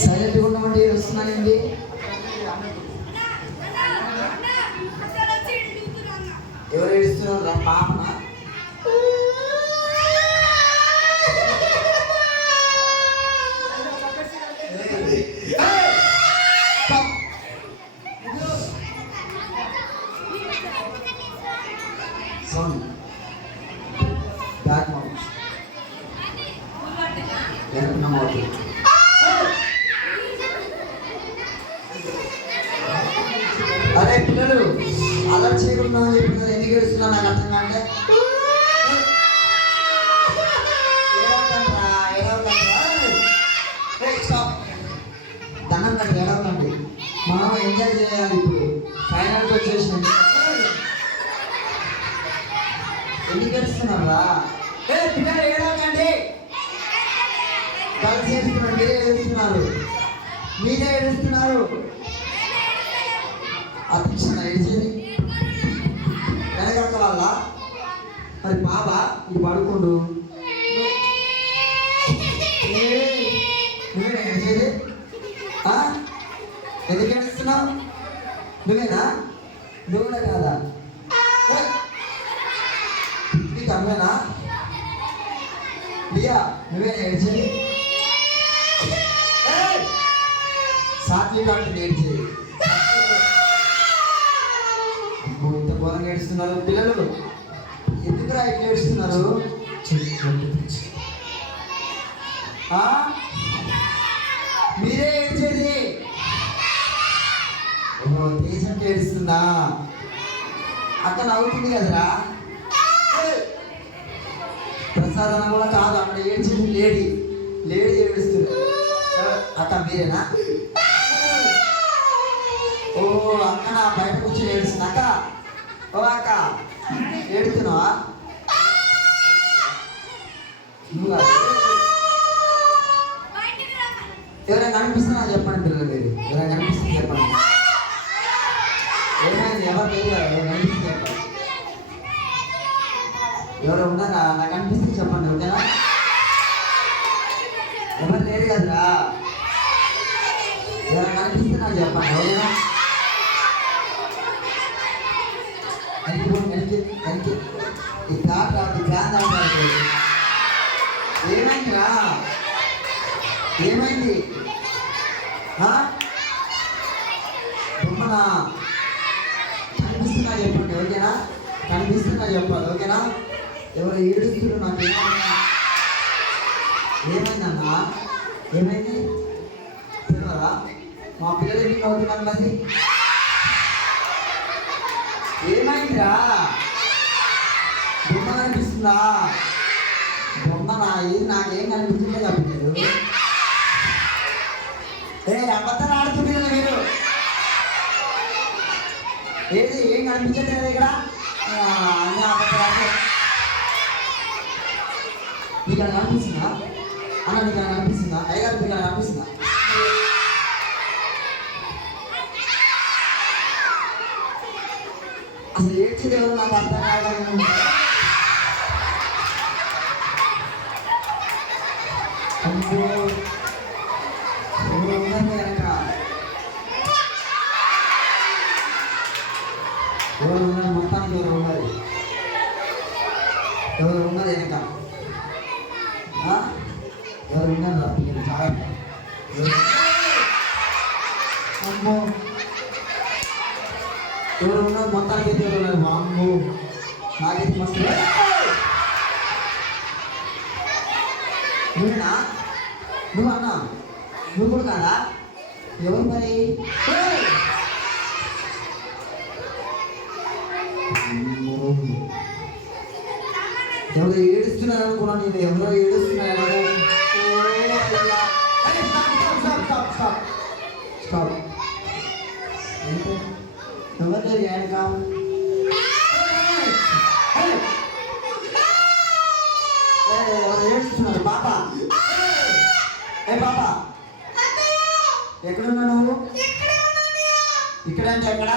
సైలెంట్గా ఉండమంటే వస్తున్నానండి. ఎవరు ఏడుస్తున్నారు? పాపనా? సౌండ్ బ్యాక్ మౌత్ వెనక మౌత్. అరే పిల్లలు అలర్ట్ చేయకుండా చెప్పిన ఎందుకు ఏడుస్తున్నా నాకు అర్థం కాంటే. దండం కండి, ఏడవకండి. మనం ఎంజాయ్ చేయాలి. ఇప్పుడు ఫైనల్కి వచ్చేసినాం. ఎందుకు ఏడుస్తున్నారా? పిల్లలు ఏడవకండి. కలిసి ఏడుస్తున్నారు. మీరే ఏడుస్తున్నారు. మీరే ఏడుస్తున్నారు. అతిక్షణ ఏడ్చేది వెనకక్క వాళ్ళ. మరి బాబా ఇది పడుకోండు. నువ్వేనా ఏడ్చేది? ఎందుకు ఏడుస్తున్నావు? నువ్వేనా? నువ్వు కూడా కాదా? నీకు అమ్మేనా? లియా నువ్వేనా ఏడ్చేది? సాత్విక అంటే ఏడ్చేది. ఇంత ఘోరంగా ఏడుస్తున్నారు పిల్లలు. ఎందుకు రా ఇట్లా ఏడుస్తున్నారు? మీరే ఏడ్చేది. దేశం ఏడుస్తుందా? అక్క నవ్వుతుంది కదరా. ప్రసాదం కూడా కాదు అక్కడ ఏడ్చింది. లేడీ లేడీ ఏడుస్తుంది. అక్క మీరేనా? ఓ అక్క నా బయట కూర్చొని ఏడుస్తుంది. అక్క ఓ అక్క ఏడుతున్నావా? నువ్వు ఎవరైనా కనిపిస్తున్నా చెప్పండి పిల్లలు. మీరు ఎవరైనా కనిపిస్తుంది చెప్పండి. ఏమైంది? ఎవరు లేదు. ఎవరు కనిపిస్తుంది చెప్పండి. ఎవరు ఉన్నారా? నాకు అనిపిస్తుంది చెప్పండి. ఓకేనా? ఎవరు లేరు కదరా. ఎవరైనా కనిపిస్తున్నా చెప్పండి. ఓకేనా? ఏమైందిరా? ఏమైంది? బొమ్మనా? కనిపిస్తున్నా చెప్పండి. ఓకేనా? కనిపిస్తున్నా చెప్పాలి. ఓకేనా? ఎవరు ఏడుస్తున్నారు? నాకు ఏమైందన్నా? ఏమైంది తెలియదా? మా పిల్లలు ఎందుకు అవుతున్నాను? మరి ఏమైందిరా? బొమ్మ కనిపిస్తుందా? బొమ్మ ఇది నాకేం కనిపిస్తుందో చెప్పలేదు. అబద్ధాలు ఆడుతున్నారు మీరు. ఏది ఏం కనిపించట్లేదు ఇక్కడ? అన్నీ అబద్ధాలు. నీకు అలా కనిపిస్తుందా? అన్న నీకు అలా కనిపిస్తుందా? అయ్యగారు మీకు అలా కనిపిస్తుందా? అసలు ఏడ్చేది ఎవరు నాకు అర్థం కాదు. ఎవరు ఉన్నారు వెనక? ఎవరు ఉన్నారు? మొత్తానికి ఎవరు ఉన్నారు? ఎవరు ఉన్నారు వెనక? ఎవరు ఉన్నారు? జాగ్రత్త. అమ్మో ఎవరు ఉన్నారు? మొత్తానికి అయితే ఎవరు ఉన్నారు? అమ్మో నాకైతే మస్తు. నువ్వేనా? నువ్వు అన్నా? నువ్వు కూడా కాదా? ఎవరు మరి? ఎవరో ఏడుస్తున్నారు అనుకున్నా నేను. ఎవరో ఏడుస్తున్నారు. ఎవరు లేరు యాడ్ కావాలి. ఎవరు ఏడుస్తున్నారు? పాప పాప ఎక్కడున్నా నువ్వు? ఇక్కడ అంటే ఎక్కడ?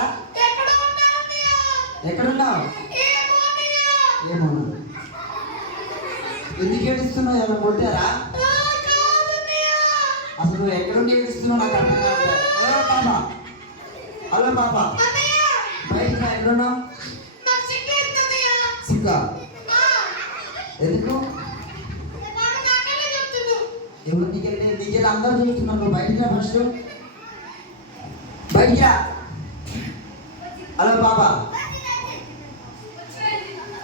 ఎక్కడున్నావు? ఏమో ఎందుకు ఏడుస్తున్నావు? ఎవరు కొట్టారా? అసలు నువ్వు ఎక్కడుండి పాప బయటికి రా. ఎక్కడున్నావు? సిగ్గా ఎందుకు? ఎవరు నీకెళ్ళి అందరూ చూస్తున్నారు. నువ్వు బయటికి రా ఫస్ట్. బయటికి రా. హలో పాప,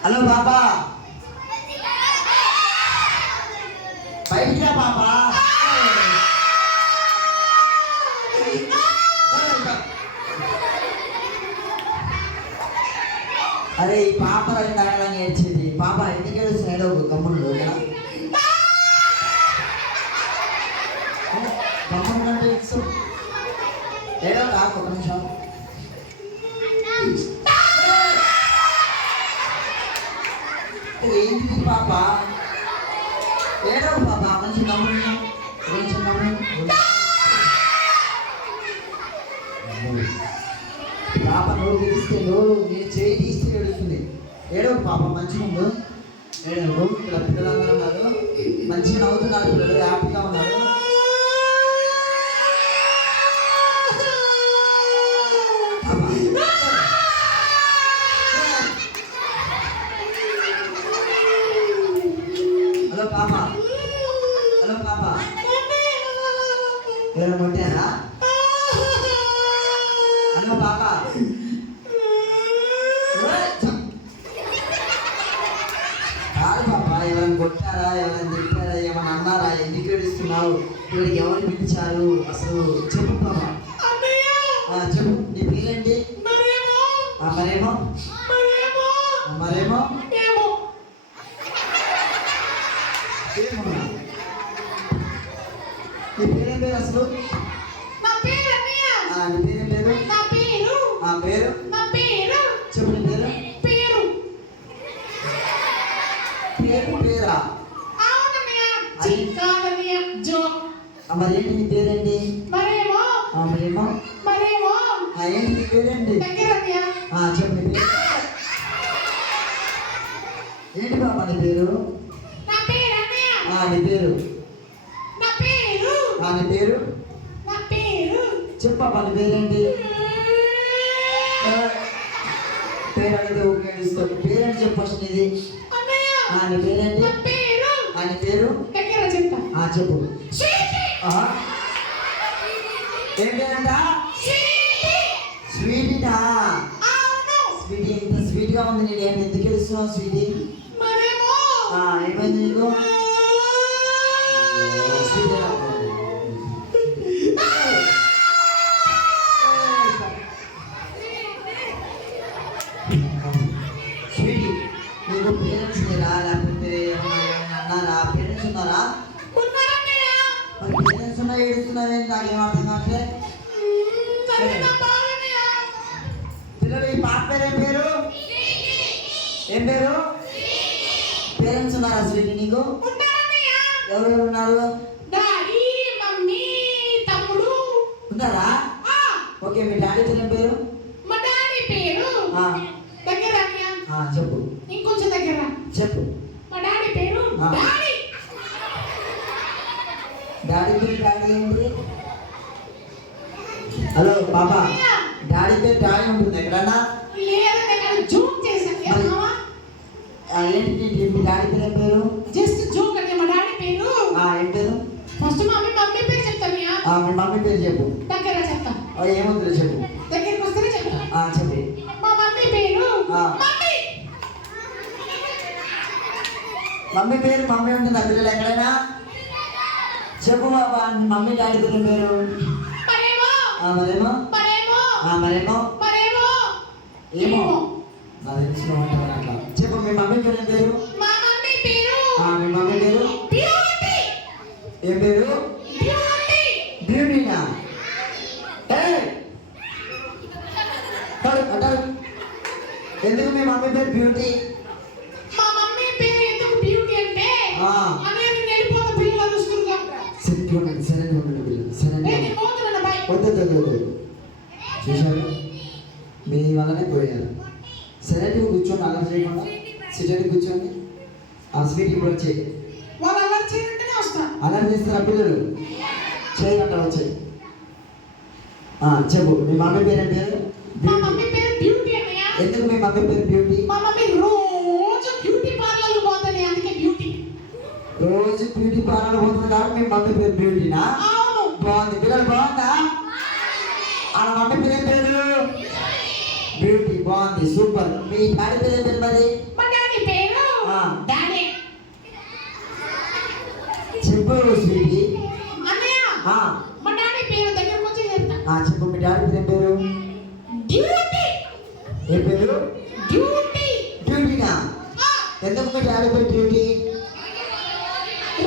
హలో పాప, బయటికి రా పాప. అరే ఈ పాప రండి ఏడ్చేది. పాప ఎందుకు ఏడుస్తున్నాడు? ఒక కమ్ముడు ఓకేనా? కమ్ముడు అంటే ఏడో కాకు. ఒక నిమిషం. ఏంటి పాప? ఏడో పాప. మంచి కమ్ముడు కొంచెం కమ్ముడు. పాప నోరు తీస్తే నోరు నేను చేయి తీస్తే ఏడుస్తుంది. ఏడో పాప. మంచిగా ఉండు. ఏడో. ఇక్కడ పిల్లలందరూ ఉన్నారు. మంచిగా నవ్వుతున్నారు. పిల్లలు హ్యాపీగా ఉన్నారు. హలో పాప, హలో పాప, ఎవరు కొట్టారా? హలో పాప, కాదు పాప. ఎవరైనా కొట్టారా? ఎవరైనా తిట్టారా? ఏమైనా అన్నారా? ఎందుకు ఏడుస్తున్నావు? ఇక్కడికి ఎవరు పిలిచారు అసలు? చెప్పు పాప. చెప్పు. నీ పేరేంటి? మరేమో మరేమో నీ పేరేం పేరు అసలు? నీ పేరేం పేరు? పేరు చెప్పు. నీ పేరు? పేరా? మరేంటి నీ పేరేంటి? మరేమో ఏంటి నీ పేరేంటి? చెప్పు. నీ పేరు ఏంటి పాప? నీ పేరు? నీ పేరు? నీ పేరు చెప్పు పాప. నీ పేరేంటి? పేరు అనేది ఓకే ఇస్తావు. పేరేంటి చెప్పు ఫస్ట్. నీది? నీ పేరేంటి? నీ పేరు చెప్పు. ఏం పేరంట? స్వీటీనా? స్వీటీ ఇంత స్వీట్గా ఉంది. నేను ఏమి ఎందుకు తెలుస్తున్నావు స్వీటీ? ఏమైంది నీకు? స్వీటీ నీకు పేరెంట్స్ లేరా? లేకపోతే అన్నారా? పేరెంట్స్ ఉన్నారా? మరి పేరెంట్స్ ఉన్నా ఏడుస్తున్నారే? నాకేం అర్థం కావట్లే. పిల్లలు ఈ పాప పేరు ఏం పేరు? ఏం పేరు? పేరెంట్స్ ఉన్నారా స్వీటీ నీకు? ఎవరెవరు ఉన్నారు? డాడీ, మమ్మీ, తమ్ముడు ఉన్నారా? ఓకే. మీ డాడీ పేరు ఏం పేరు? మా డాడీ పేరు దగ్గర చెప్పు. ఇంకొంచెం దగ్గర చెప్పు. మా డాడీ పేరు డాడీ. డాడీ పేరు డాడీ ఏంటి? హలో పాప, డాడీ పేరు డాడీ ఉంటుంది ఎక్కడన్నా? జోక్ చేశాను. ఏంటి మీ డాడీ పేరు ఏం పేరు? జస్ట్ జోక్ అంటే మా డాడీ పేరు ఏం పేరు? ఫస్ట్ మమ్మీ పేరు చెప్తాను. మీ మమ్మీ పేరు చెప్పు. దగ్గర చెప్తా. ఏముంది చెప్పు. దగ్గరికి వస్తేనే చెప్తా. చెప్పు. మా మమ్మీ పేరు మమ్మీ పేరు మమ్మీ ఉంటుంది. పిల్లలు ఎక్కడైనా చెప్పు బాబా. మమ్మీ డాడీ పేరు పేరు? మరేమో ఏమో అట్లా చెప్పు. మీ మమ్మీ పేరు పేరు? మీ మమ్మీ పేరు ఏం పేరు? బ్యూటీనా? ఎందుకు మీ మమ్మీ పేరు బ్యూటీ? మా మమ్మీ పేరు ఎందుకు బ్యూటీ అంటే అనేది వెళ్ళిపోతా పిల్లలు వస్తున్నారు. సరే వద్దు. చూశారు? మీ వల్లనే పోయారు. సరే కూర్చోండి. అలా చేయకుండా సిటీ కూర్చోండి. స్వీట్ ఇప్పుడు వచ్చేయి. వాళ్ళు అలా చేయనంటేనే వస్తా. అలా చేస్తారా పిల్లలు? చేయగంట వచ్చాయి. చెప్పు. మీ మమ్మీ పేరు ఏం పేరు? మా మమ్మీ పేరు బ్యూటీ అన్నయ్య. ఎందుకు మీ మమ్మీ పేరు బ్యూటీ? మా మమ్మీ రోజు బ్యూటీ పార్లర్ పోతుంది, అందుకే బ్యూటీ. రోజు బ్యూటీ పార్లర్ పోతుంది కాబట్టి మీ మమ్మీ పేరు బ్యూటీనా? అవును. బాగుంది. పిల్లలు బాగుందా? ఆ మమ్మీ పేరు ఏం పేరు? బ్యూటీ. బాగుంది, సూపర్. మీ డాడీ పేరు ఏం పేరు మరి? మా డాడీ పేరు డాడీ. చెప్పు స్వీటీ. అన్నయ్య మా డాడీ పేరు దగ్గరకు వచ్చి చెప్తా. చెప్పు మీ డాడీ పేరు ఏం పేరు? డ్యూటీ. ఏ పేరు? డ్యూటీ. డ్యూటీనా? ఎందుకు మీ డాడీ పేరు డ్యూటీ?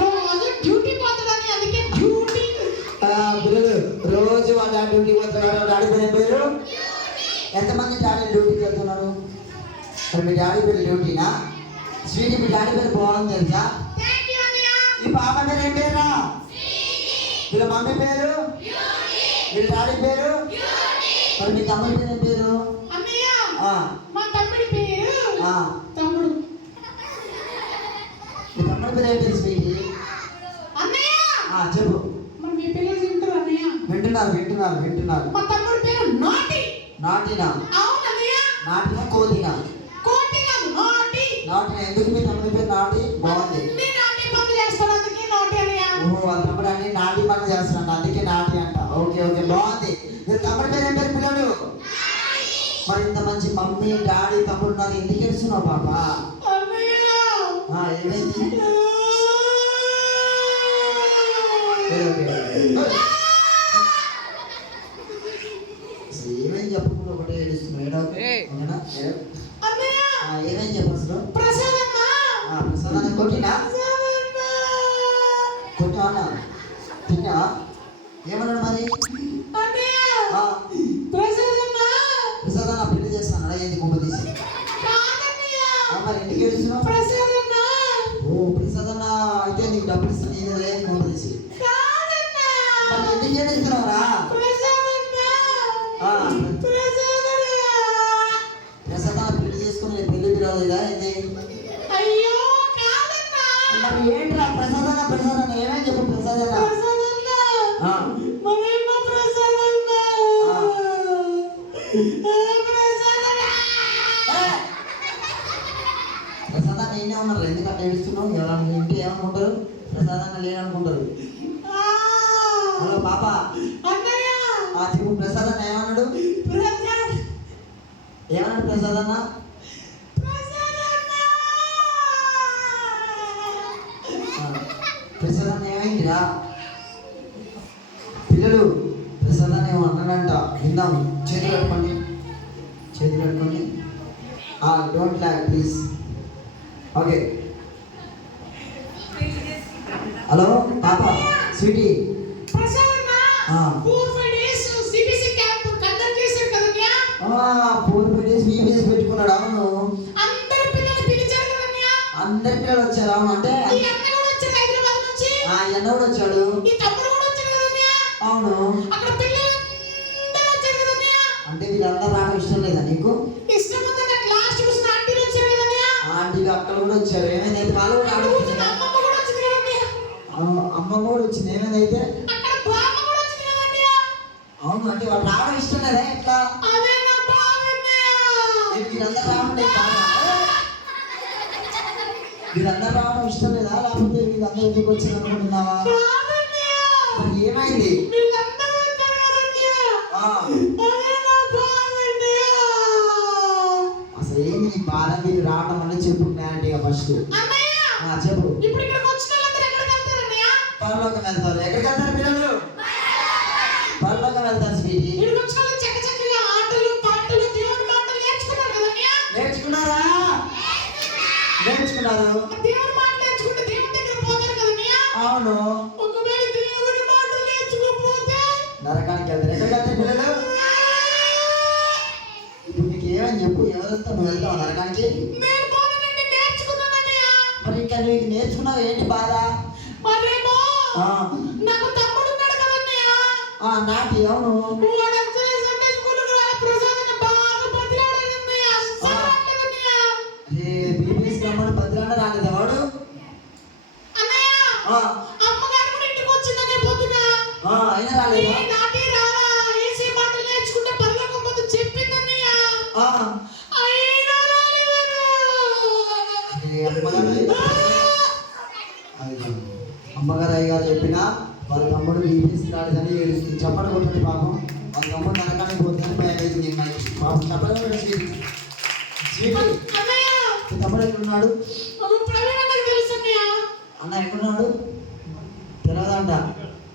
రోజు డ్యూటీ పోతాడని, అందుకే డ్యూటీ. పిల్లలు రోజు వాళ్ళ డ్యూటీ పోతున్నారు. డాడీ పేరు ఏం పేరు? ఎంతమంది డాడీ డ్యూటీకి వెళ్తున్నారు? మరి మీ డాడీ పేరు డ్యూటీనా? స్వీటీ, మీ డాడీ పేరు బాగుంది తెలుసా? థాంక్ యూ అన్నయ్య. ఈ పాప పేరు ఏం పేరు? వీళ్ళ మమ్మీ పేరు? వీళ్ళ డాడీ పేరు? మరి మీ తమ్ముడి పేరు ఏం పేరు? అన్నయ్య మా తమ్ముడి పేరు తమ్ముడు. మీ తమ్ముడి పేరు ఏం పేరు స్వీటీ? అన్నయ్య చెప్పు. మరి మీ పిల్లలు వింటారు అన్నయ్య? వింటున్నారు. మా తమ్ముడి పేరు నాటి. నాటినా? అవును అన్నయ్య. నాటినా కోతినా? కోటి కాదు, నాటి. నాటినా. ఎందుకు మీ తమ్ముడి పేరు నాటి? బాగుంది. నీ నాటి పనులు చేస్తాడు, అందుకే నాటి అన్నయ్య. ఓహో, వాళ్ళ తమ్ముడు అన్ని నాటి పనులు చేస్తున్నాడు, అందుకే నాటి అంట. ఓకే, బాగుంది. మీ తమ్ముడి పేరు ఏం పేరు పిల్లలు? మరి ఇంత మంచి మమ్మీ డాడీ తమ్ముడు ఉన్నారు, ఎందుకు ఏడుస్తున్నావు పాప? అన్నయ్య ఏమైంది? ఏమేం చెప్పకుండా ఒకటే ఏడుస్తున్నావు. ఏమేం చెప్పు అసలు? ప్రసాదాన్ని కొట్టినా? కొట్టినా? తిన్నా? ఏమన్నాడు మరి? ప్రసాదాన్ని పెళ్లి చేస్తాను ఏంటి గుంపు తీసి? మరి ఎందుకు ఏడుస్తున్నావు? ఓ ప్రసాదన్న అయితే నీకు డబ్బులు ఇస్తాను ఏదో గుంపు తీసి. మరి ఎందుకు ఏడుస్తున్నావురా? ప్రసాదాన్ని పెళ్లి చేసుకుని పెళ్లి పిలవలేదా ఏంటి? మరి ఏంట్రా ప్రసాదన్న ఏమేం చెప్పు? ప్రసాదన్న ప్రసాదాన్ని ఏనే ఉన్నారు, ఎందుకంటే ఏడుస్తున్నావు? ఎవరన్నా ఇంటి ఏమనుకుంటారు? ప్రసాదాన్ని లేననుకుంటారు. హలో పాప, చెప్పు ప్రసాదన్న ఏమన్నాడు? ప్రసాదన్న? ప్రసాదన్న ఏమైందిరా? పిల్లలు ప్రసాదాన్ని ఏమో అన్నాడంట, విందాము. చేతులు కట్టుకోండి. Don't lag please. Okay. Hello పాప, స్వీటీ. 4-5 days VBS పెట్టుకున్నాడు. అవును, అందరి పిల్లలు వచ్చారు. అవును, అంటే అన్న కూడా వచ్చాడు. అవును, అంటే వీళ్ళందరూ రావడం ఇష్టం లేదా నీకు? ఆంటీలు అక్కలు కూడా వచ్చారు. ఏమైందైతే వాళ్ళు కూడా రావడం అమ్మ కూడా వచ్చింది. ఏమైందైతే? అవును, అంటే వాళ్ళు రావడం ఇష్టం లేదా? ఎట్లా వీళ్ళందరూ రావడం ఇష్టం లేదా? లేకపోతే వీళ్ళందరూ ఎందుకు వచ్చారు అనుకుంటున్నావా? మరి ఏమైంది? అసలు ఏంది నీ బాధ? మీరు రావడం అని చెప్పు క్లారిటీగా ఫస్ట్ చెప్పు. పరలోకం వెళ్తారు. ఎక్కడికి వెళ్తారు పిల్లలు? పరలోకం వెళ్తారు స్వీటీ. నేర్చుకున్నారు. అవును, నరకానికి వెళ్తారు. ఎక్కడికి వెళ్తారు పిల్లలు? ఇప్పుడు నీకు ఏమని చెప్పు, ఎవరితో నువ్వు వెళ్తావు నరకానికి? మరి ఇంకా నీకు నేర్చుకున్నావు ఏంటి బాధ? నాటి. అవును, బతిరాడ రాలేదు వాడు. అయినా రాలేదు. అమ్మగారు అయ్యగారు చెప్పినా వాళ్ళ తమ్ముడు బీపీసీ రాలేదని ఏడుస్తుంది. చెప్పడం కొట్టండి పాపం. వాళ్ళ తమ్ముడు నరకానికి పోతుందని భయం అవుతుంది నాకు. పాపం చెప్పడం కూడా స్వీట్. అన్నయ్య తమ్ముడు ఎక్కడున్నాడు? ప్రవీణ్ అన్నకి తెలుసు అన్నయ్య. అన్న ఎక్కడున్నాడు? తెలియదంట.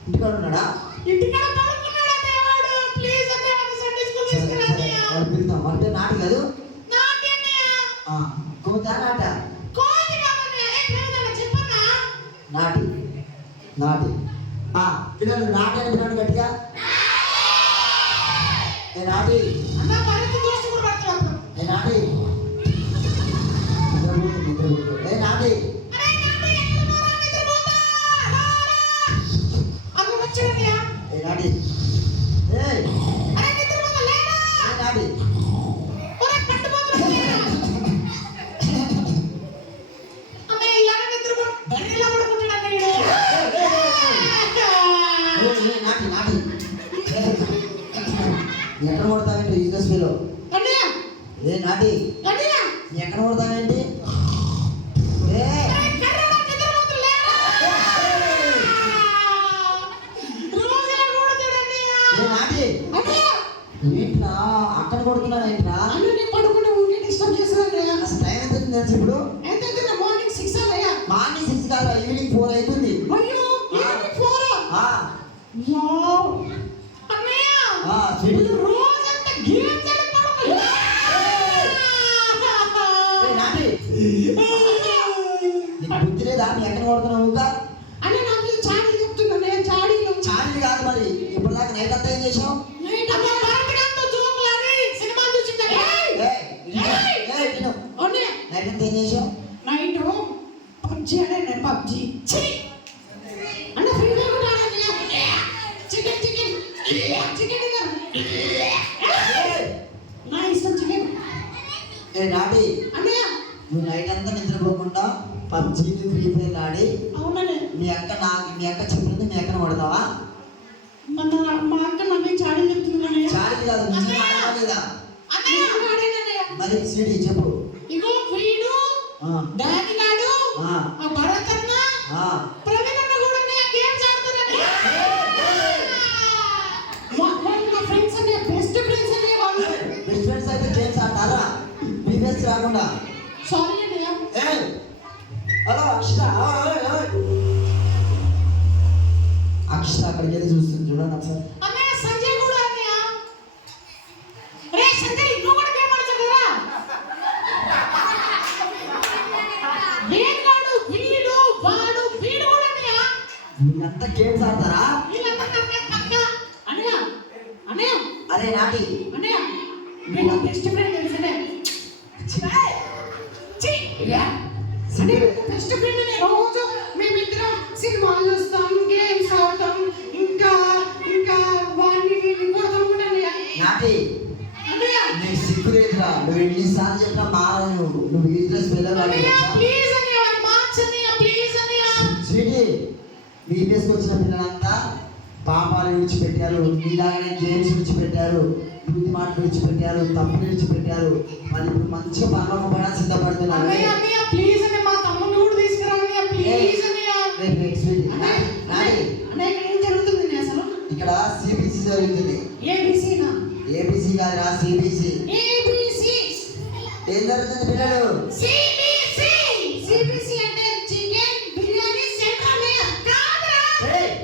ఇంటికాడ ఉన్నాడా? ఇంటికాడ పడుకున్నాడు అన్నయ్య వాడు. ప్లీజ్ అన్నయ్య వాడిని సండే స్కూల్ తీసుకురా అన్నయ్య. వాడు పిలుద్దాం. వాడితే నాటి కాదు నాటి అన్నయ్య. కోతా నాట? కోతి కాదు అన్నయ్య. ఏ ప్రవీణ్ అన్న చెప్పన్నా? నాటి నాటి పిల్లలు నాటి అని పిల్లలు గట్టిగా ఏ నాటి అన్న మరింత దోస్తు కూడా పడుతున్నాడు. ఏ నాటి ఏ నాటి అరే నాటి ఎక్కడున్నారా? నిద్రపోతా. అన్న వచ్చాడు అన్నయ్య. ఏ నాటి ఏ అరే నిద్రపోతా లేరా? ఏ నాటి ఒరే పట్టుపోతున్నా లేరా? అన్నయ్య ఇలా నిద్రపో బెర్రెలా పడుకుంటాడు అన్నయ్య. నాటి నాటి ఎక్కడ కొడతావేంటి యూజెస్ మీలో? అన్నయ్య ఏ నాటి అన్నయ్య ఎక్కడ కొడతావేంటి? ఏ కర్రలా నిద్రపోతా లేరా? రోజులా కొడతాడు అన్నయ్య. ఏ నాటి అన్నయ్య ఏంట్రా అక్కడ కొడుతున్నావు ఏంట్రా? అన్న నేను పడుకుంటే ఊరికే డిస్టర్బ్ చేస్తాను అన్నయ్య. అసలు టైం ఎంత అవుతుంది తెలుసు ఇప్పుడు? ఎంత అవుతుందా? మార్నింగ్ 6 అన్నయ్య. మార్నింగ్ 6 కాదు ఈవినింగ్ 4 అవుతుంది. అయ్యో ఈవినింగ్ 4 ఆ వావ్ అన్నయ్య చూడు. ఇది రోజంతా గేమ్స్ ఆడి పడుకో. ఏ నాటి నీకు బుద్ధి లేదా? నీ ఎక్కడ కొడుతున్నావు ఇంకా? అన్నయ్య నాకు ఇది చాడీ చెప్తున్నా అన్నయ్య. చాడీలు చాలీ కాదు మరి. ఇప్పుడు దాకా నైట్ అంతా ఏం చేసావు? నైట్ అన్నయ్య భారతగంతో జోకులని సినిమా చూసిందా? అన్నయ్య నైట్ అంతా ఏం చేసావు? నైట్ పబ్జి ఆడాను. పబ్జి అన్న ఫ్రీ ఫైర్ కూడా ఆడాను. చికెన్ చికెన్ చికెన్ నా ఇష్టం చికెన్. ఏ నాటి అన్నయ్య నువ్వు నైట్ అంతా నిద్రపోకుండా పబ్జీ ఫ్రీ ఫైర్ ఆడి అవుననే మీ అక్క చెప్పినది మీ అక్కను కొడతావా? మా అక్క నన్ను చాడీ చెప్తుంది. చాలీ కాదు నిజంగా ఆడావా లేదా? మరి సిటీ చెప్పు. ఇగో వీడు డాడీ గాడు ఆ భరత్ అన్న ప్రవీణ్ అన్న కూడా గేమ్స్ ఆడుతున్నారు. మా ఫ్రెండ్స్ అనే బెస్ట్ ఫ్రెండ్స్ అనే వాళ్ళు. బెస్ట్ ఫ్రెండ్స్ అయితే గేమ్స్ ఆడతారా? మీ బెస్ట్ రాకుండా. సారీ అన్నయ్య. హలో అక్షిత. అక్షిత అక్కడికి వెళ్ళి చూస్తుంది చూడండి ఒకసారి. అన్నయ్య సంజయ్ కూడా అన్నయ్య. రే సంజయ్ నువ్వు కూడా గేమ్ ఆడతావు కదా? వీడు వీడు వాడు వీడు కూడా అన్నయ్య. వీళ్ళంతా గేమ్స్ ఆడతారా? వీళ్ళంతా పక్క అన్నయ్య. అన్నయ్య అరే నాటి అన్నయ్య వీళ్ళ బెస్ట్ ఫ్రెండ్ తెలుసనే. బెస్ట్ ఫ్రెండ్ అనే రోజు మేమిద్దరం సినిమాలు చూస్తాం, గేమ్స్ ఆడతాం, ఇంకా ఇంకా వాడిని వీడిని కొడతాం కూడా అన్నయ్య. నాటి అన్నయ్య నీకు సిగ్గు లేదురా? నువ్వు ఎన్నిసార్లు చెప్పినా మారవు. నువ్వు ఈ డ్రెస్ పిల్లలు అన్నయ్య ప్లీజ్ అన్నయ్య వాడిని మార్చన్నయ్య ప్లీజ్ అన్నయ్య. స్వీటీ బీపీఎస్కి వచ్చిన పిల్లలంతా పాపాలు విడిచిపెట్టారు. నీలాగానే గేమ్స్ విడిచిపెట్టారు, బుద్ధి మాటలు విడిచిపెట్టారు, తప్పులు విడిచిపెట్టారు. మరి ఇప్పుడు మంచిగా పనులకు పైన సిద్ధపడుతున్నారు. అన్నయ్య అన్నయ్య ప్లీజ్ అన్నయ్య మా తమ్ముని కూడా తీసుకురా అన్నయ్య ప్లీజ్ అన్నయ్య. అన్నయ్య అన్నయ్య ఇక్కడ ఏం జరుగుతుంది అన్నయ్య అసలు? ఇక్కడ సిబిసి జరుగుతుంది. ఏబిసినా? ఏబిసి కాదురా సిబిసి. ఏబిసి ఏం జరుగుతుంది పిల్లలు? సిబిసి. సిబిసి అంటే చికెన్ బిర్యానీ సెంటర్ అన్నయ్య. కాదురా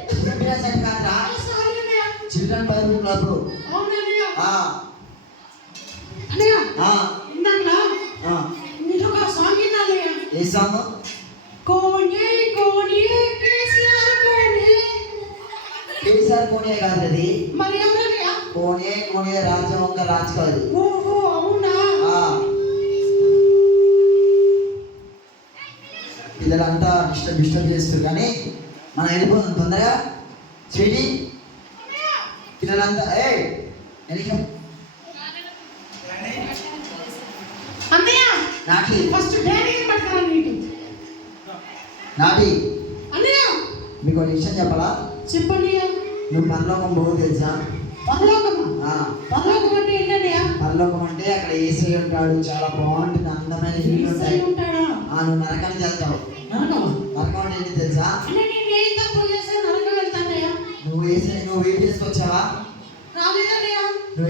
చికెన్ బిర్యానీ సెంటర్ కాదురా, సారీ అన్నయ్య. Children Bible club. అవునన్నయ్య. అన్నయ్య ఇందాక మీరు ఒక సాంగ్ విన్నానయ్య. ఏ సాంగ్? కోనే కోనే కేసీఆర్ కోనే. కేసీఆర్ కోనే కాదు అది. మరి ఎవరన్నయ్య? కోనే కోనే రాజవంగ రాజ్ కాదు. ఓహో అవునా? పిల్లలంతా డిస్టర్బ్ చేస్తారు కానీ మనం వెళ్ళిపోతాం తొందరగా. స్వీటీ పిల్లలంతా అన్నయ్య నాటి ఫస్ట్ డాడీని పట్టుకురా నీకు. నాటి అన్నయ్య మీకు ఒక విషయం చెప్పాలా? చెప్పండి. నువ్వు పరలోకం పోవు తెలుసా? పరలోకమా? పరలోకం అంటే ఏంటన్నయ్య? పరలోకం అంటే అక్కడ ఏసై ఉంటాడు, చాలా బాగుంటుంది, అందమైన ఇల్లు ఉంటాయి. ఉంటాడా? నువ్వు నరకానికి వెళ్తావు. నరకం నరకం అంటే ఏంటి తెలుసా? అంటే నేను ఏం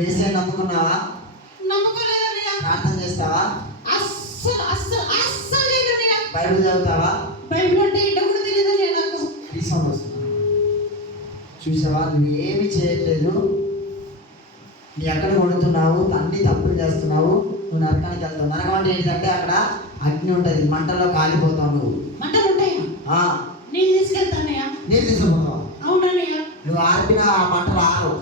యేసయ్య నమ్ముకున్నావా? నమ్మకలేదన్నయ్య. ప్రార్థన చేస్తావా? అస్సలు లేదన్నయ్య. బైబిల్ చదువుతావా? బైబిల్ అంటే ఏంటో కూడా తెలియదన్నయ్య నాకు. తీసుకొని వస్తున్నా. చూసావా, నువ్వు ఏమి చేయట్లేదు, నీ ఎక్కడ కొడుతున్నావు, అన్ని తప్పులు చేస్తున్నావు, నువ్వు నరకానికి వెళ్తావు. నరకం అంటే ఏంటంటే అక్కడ అగ్ని ఉంటుంది, మంటల్లో కాలిపోతావు నువ్వు. మంటలు ఉంటాయా? నేను తీసుకెళ్తానయ్య. నీళ్ళు తీసుకుపోతావా? అవునన్నయ్య. నువ్వు ఆర్పిన ఆ మంటలు ఆరు.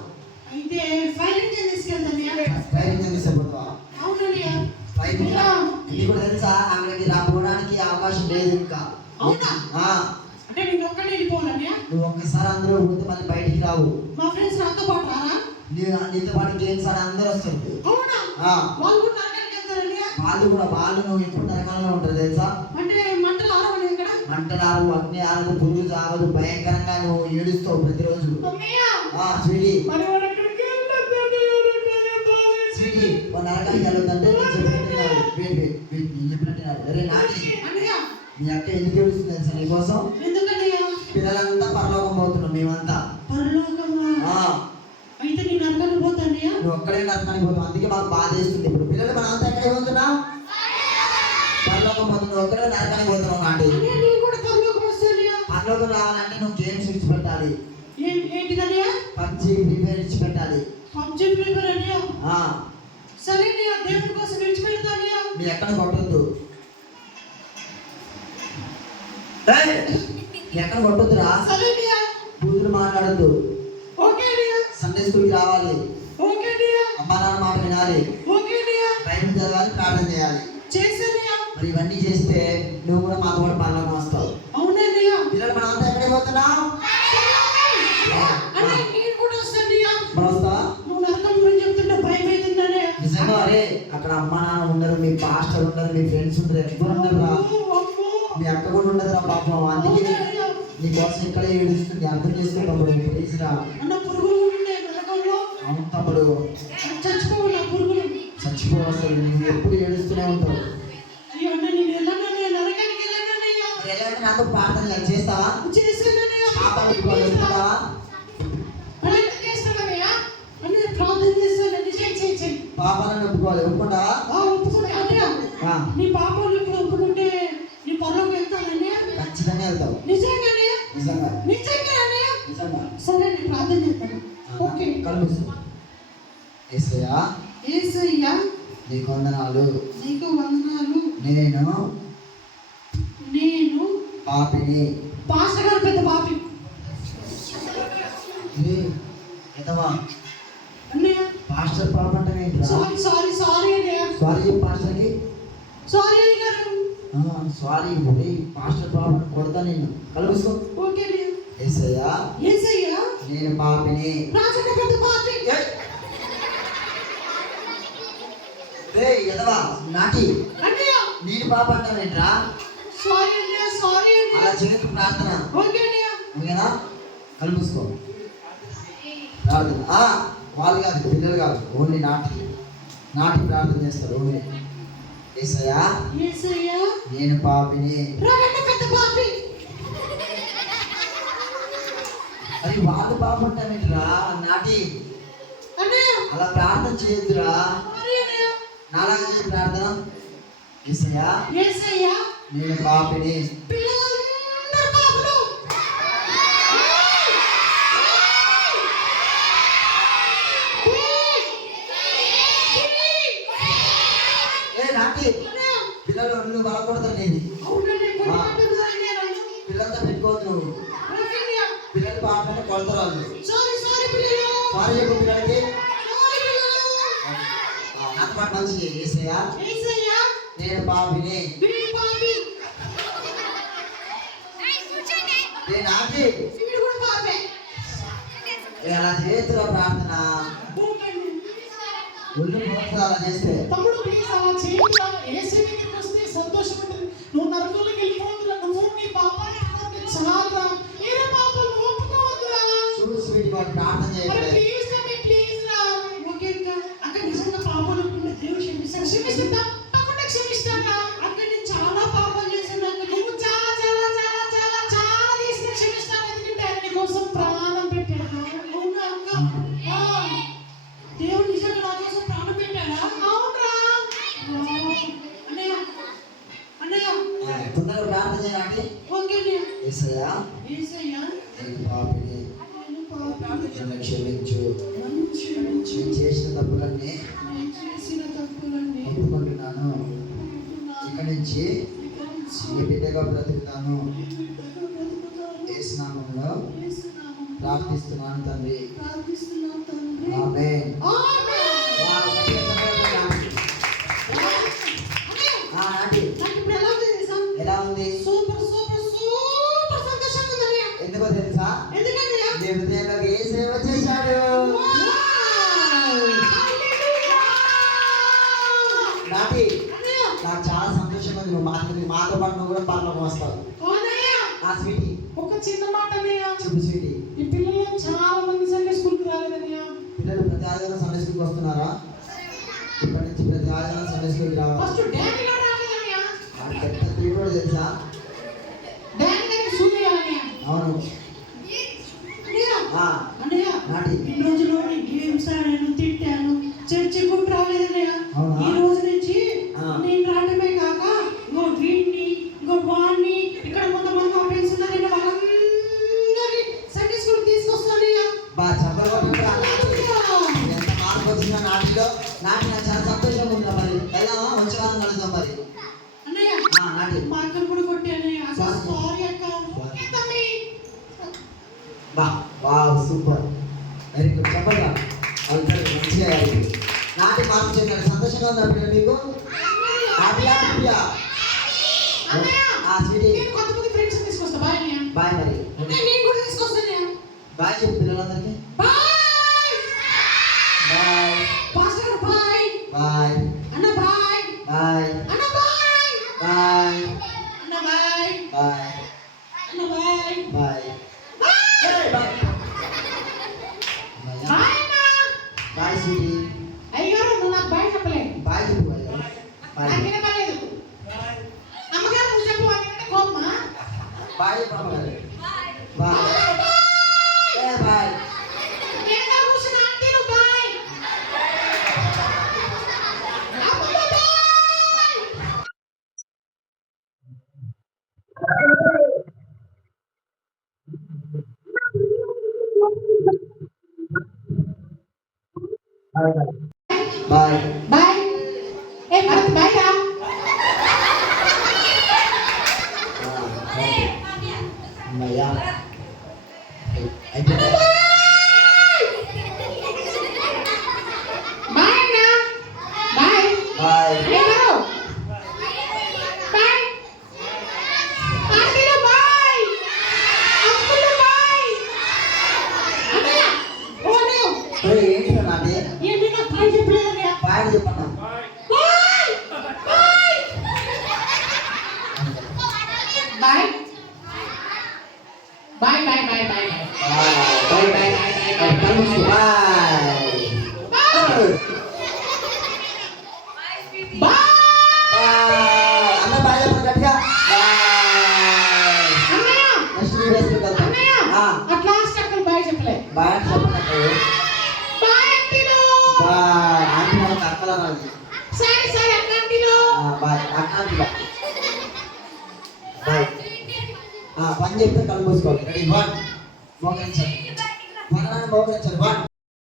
అయితే ఫైర్ ఇంజిన్ తీసుకెళ్తానయ్య. ఫైర్ ఇంజిన్ తీసుకుపోతావా? అవునన్నయ్య. ఫైర్ ఇంజిన్ నీకు కూడా తెలుసా, అక్కడికి రావడానికి అవకాశం లేదు ఇంకా. అవునా? అంటే నేను ఒక్కడే వెళ్ళిపోవాలన్నయ్య. నువ్వు ఒక్కసారి అందరూ పోతే మళ్ళీ బయటికి రావు. మా ఫ్రెండ్స్ నాతో పాటు రారా? నీతో పాటు గేమ్స్ ఆడ అందరూ వస్తారు. అవునా? వాళ్ళు కూడా నరకానికి వెళ్తారన్నయ్య. వాళ్ళు నువ్వు ఎప్పుడు నరకంలో ఉంటారు తెలుసా? అంటే మంటలు ఆరవని ఇక్కడ. మంటలు ఆరు, అగ్ని ఆరదు, పురుగు చావదు, భయంకరంగా నువ్వు ఏడుస్తావు ప్రతిరోజు. స్వీటీ స్వీటీ నరకానికి వెళ్తుంటే చెప్పినట్టున్నారు. నీ అక్క ఎందుకు ఏడుస్తుంది తెలుసా నీకోసం? పిల్లలంతా పరలోకం పోతున్నాం మేమంతా. అయితే నీ నరకానికి పోతానయ్య. నువ్వు ఒక్కడే నరకానికి పోతావు, అందుకే మాకు బాధ వేస్తుంది. ఇప్పుడు పిల్లలు మనం అంతా ఎక్కడికి పోతున్నాం? పరలోకం పోతున్నావు, ఒక్కడే నరకానికి పోతున్నావు. నాటి పరలోకం రావాలంటే నువ్వు గేమ్స్ విడిచిపెట్టాలి. ఏంటిదన్నయ్య? పబ్జి, ఫ్రీ ఫైర్ విడిచిపెట్టాలి. పబ్జి, ఫ్రీ ఫైర్ అన్నయ్య. సరే అన్నయ్య, దేవుడి కోసం విడిచిపెడతానయ్య. నీ ఎక్కడ కొట్టొద్దు, ఎక్కడ కొట్టొద్దురా. సరే అన్నయ్య. కూతురు మాట్లాడద్దు. ఓకే అన్నయ్య. సండే స్కూల్కి రావాలి. ఓకే అన్నయ్య. అమ్మా నాన్న మాట వినాలి. ఓకే అన్నయ్య. బైబిల్ చదవాలి, ప్రార్థన చేయాలి. చేశానయ్య. మరి ఇవన్నీ చేస్తే నువ్వు కూడా మాతో పాటు పరలోకం వస్తావు. అవునన్నయ్య. పిల్లలు మనం అంతా ఎక్కడికి పోతున్నాం? నేను కూడా వస్తానయ్య. మరి వస్తావా? నువ్వు నరకం గురించి చెప్తుంటే భయం అవుతుందన్నయ్య. నిజంగా అరే, అక్కడ అమ్మా నాన్న ఉండరు, మీ పాస్టర్ ఉండరు, మీ ఫ్రెండ్స్ ఉండరు, ఎవ్వరు ఉండరురా. మీ అక్క కూడా ఉండదురా పాపం. అందుకే నీ కోసం ఇక్కడ ఏడుస్తుంది. అర్థం చేసుకో తమ్ముడు, ప్లీజ్ రా. అవును తమ్ముడు, చచ్చిపోవసలు నువ్వు ఎప్పుడు ఏడుస్తూనే ఉంటావు. నాతో ప్రార్థన చేస్తావా? పాపాలను ఒప్పుకోవాలి. ఒప్పుకుంటావా? నీ పాపాలు ఇప్పుడు ఒప్పుకుంటే నీ పరలోకి వెళ్తానని ఖచ్చితంగా వెళ్తావు. నిజంగానే? నిజంగా నిజంగానే? నిజంగా. సరే నేను ప్రార్థన చేస్తాను. ఓకే. కళ్ళు యేసయ్యా, యేసయ్యా నీకు వందనాలు. నీకు వందనాలు. నేను పాపిని. పాస్టర్ గారు పెద్ద పాపి. ఎంతవా అన్నయ్య? పాస్టర్ పాప అంటే ఏంటి? సారీ అన్నయ్య. సారీ చెప్పు పాస్టర్కి. సారీ అయ్య గారు. సారీ పాస్టర్ పాప కొడతా నేను. కలుసుకో. ఓకే అన్నయ్య. యేసయ్యా, యేసయ్యా నేను పాపిని. రాజన్న పెద్ద పాపి. ఎదవా నాటి అన్నయ్య నేను పాప అంటావేంట్రా? సారీ అన్నయ్య. అలా చేయొద్దు ప్రార్థన. ఓకే అన్నయ్య. ఓకేనా? కలుసుకో ప్రార్థన. వాళ్ళు కాదు, పిల్లలు కాదు, ఓన్లీ నాటి ప్రార్థన చేస్తారు. ఓన్లీ యేసయ్యా, నేను పాపిని. రాజన్న పెద్ద పాపి. అది వాళ్ళు పాప అంటావేంట్రా? నాటి అలా ప్రార్థన చేయొద్దురా. నాలాగా చేయ ప్రార్థన. యేసయ్యా, నేను పాపిని. నాటి పిల్లలు నువ్వు బలపడతారు. నేను పిల్లలతో పెట్టుకోవద్దు. నువ్వు పిల్లలు పాపని కొడతారు వాళ్ళు. సారీ చెప్పు పిల్లలకి. నాతో పాటు మంచి చేయి. యేసయ్యా, నేను పాపిని. నాటి అలా చేతురా ప్రార్థన. ఒళ్ళు మోసం అలా చేస్తే. తమ్ముడు ప్లీజ్ అలా చేయకురా. యేసు దగ్గరికి వస్తే సంతోషం ఉంటుంది. నువ్వు నరకంలోకి వెళ్ళిపోవద్దురా. నువ్వు నీ పాపాన్ని ఆనందించాలిరా. ఏరే పాపం ఒప్పుకోవద్దురా. చూడు స్వీట్ వాడు ప్రార్థన చేయట్లేదు. ప్లీజ్ రా. ఓకే అక్కడ నిజంగా పాపాలు ఉంటే దేవుడు క్షమిస్తాడు. క్షమిస్తా తప్పకుండా క్షమిస్తాడా? అక్కడ నేను చాలా పాపాలు చేశాను. నువ్వు చాలా చేసిన క్షమిస్తాను. ఎందుకంటే ఆయన నీ కోసం ప్రాణం పెట్టాడు. అవునా? దేవుడు నిజంగా నన్ను క్షమించు. నన్ను క్షమించు. నేను చేసిన తప్పులన్నీ నేను చేసిన తప్పులన్నీ ఒప్పుకుంటున్నాను. ఇక నుంచి నీ బిడ్డగా బ్రతుకుతాను. యేసు నామములో ప్రార్థిస్తున్నాను తండ్రి. ఆమేన్. వావ్, గట్టిగా చెప్పండి. ఆంటీ, నాకు ఇప్పుడు ఎలా ఉంది తెలుసా? ఎలా ఉంది? సూపర్ సూపర్ సూపర్ సంతోషంగా ఉంది అన్నయ్య. ఎందుకో తెలుసా? ఎందుకన్నయ్య? నీ హృదయంలోకి ఏ సేవ చేశాడు. నాటి, అన్నయ్య, నాకు చాలా సంతోషంగా ఉంది. నువ్వు మాతో పాటు నువ్వు కూడా పరలోకం వస్తావు. అవునయ్య. ఆ స్వీటీ, ఒక చిన్న మాట అన్నయ్య. చెప్పు స్వీటీ. ఈ పిల్లలు చాలా మంది సండే స్కూల్కి రాలేదన్నయ్య. పిల్లలు ప్రతి ఆదివారం సండే స్కూల్కి వస్తున్నారా? ఇప్పటి నుంచి ప్రతి ఆదివారం సండే స్కూల్కి రావాలి. ఫస్ట్ డాడీ గారు రాలేదన్నయ్య. వాడు పెద్ద తీరుడు తెలుసా? డాడీ గారికి సూట్ చేయాలన్నయ్య. అవును. అన్నయ్య, ఆ, అన్నయ్య, నాటి, ఈ రోజులో నేను గేమ్స్ ఆడాను, తిట్టాను, చర్చికి కూడా రాలేదన్నయ్య. అవునా? ఈ రోజు నుంచి ఆ. నేను రావడమే కాక ఇంకో వీడిని ఇంకో వాడిని ఇక్కడ కొంతమంది మా ఫ్రెండ్స్ ఉన్నారు, నేను వాళ్ళందరినీ సండే స్కూల్ తీసుకొస్తానయ్య. బా చెప్పగలుగుతా. ఎంత మార్పు వచ్చిందా నాటిలో? నాటి నాకు చాలా సంతోషంగా ఉంది. మరి వెళ్దామా? మంచి వాళ్ళని కలుద్దాం మరి. అన్నయ్య, నాటి, మా అక్కను కూడా కొట్టానయ్య. సారీ అక్క. Sorry. తమ్మి. బా వావ్, సూపర్, వెరీ గుడ్. చెప్పగా అందరూ మంచిగా అయ్యారు. నాటి మార్పు చెందాడు. సంతోషంగా ఉందా పిల్లలు మీకు? హ్యాపీ హ్యాపీయా? అన్నయ్య, ఆ స్వీటీ, నేను కొంతమంది ఫ్రెండ్స్ తీసుకొస్తా. బాయ్ అన్నయ్య. బాయ్ మరి. అన్నయ్య, నేను కూడా తీసుకొస్తానయ్య. బాయ్ చెప్పు పిల్లలందరికీ. Bye. Bye pastor bye. Bye అన్న బాయ్. బాయ్ అన్న బాయ్. బాయ్ అన్న బాయ్. బాయ్ అన్న bye. Bye bye. Bye bye అన్న. Bye sweetie. అయ్యగారు, నువ్వు నాకు బాయ్ చెప్పలేదు. బాయ్ చెప్పు. బాయ్ బాయ్ నాకు వినపడలేదు. అమ్మగారు నువ్వు చెప్పు అంటే కోపమా? బాయ్ చెప్పు అమ్మగారు. బాయ్ ఏ బాయ్. వెనక కూర్చున్న ఆంటీలు బాయ్. అమ్మమ్మ బాయ్. Bye bye. ఏ భరత్ బాయ్ రా. అమ్మయ్యా అయిపోయింది. బాయ్ అన్న. బాయ్. బాయ్ అయ్యగారు బాయ్. ఆంటీలు బాయ్. Uncle bye. అన్నయ్య, ఓ అన్నయ్య, ఏంటి నాటి? ఏంటి నాకు బాయ్ చెప్పలేదన్నయ్య. బాయ్ చెప్పన్నా. Bye. Bye. Bye bye bye bye bye bye bye bye bye bye. అన్న బాయ్ చెప్పండి గట్టిగా. అన్నయ్య, నెక్స్ట్ వీడియోస్ వెళ్తాం. అన్నయ్య, అట్ లాస్ట్ అక్కలు బాయ్ చెప్పలే. బాయ్ అని చెప్పండి. బాయ్ అంటీలు. బాయ్ ఆంటీ మనకు అక్కల రాదు. సరే సరే అక్క అంటీలు. బాయ్ అక్క బాయ్. బాయ్. పని చెప్తే కళ్ళు మూసుకోవాలి. రెడీ 1 మోకరించాలి. 1 మోకరించాలి. 1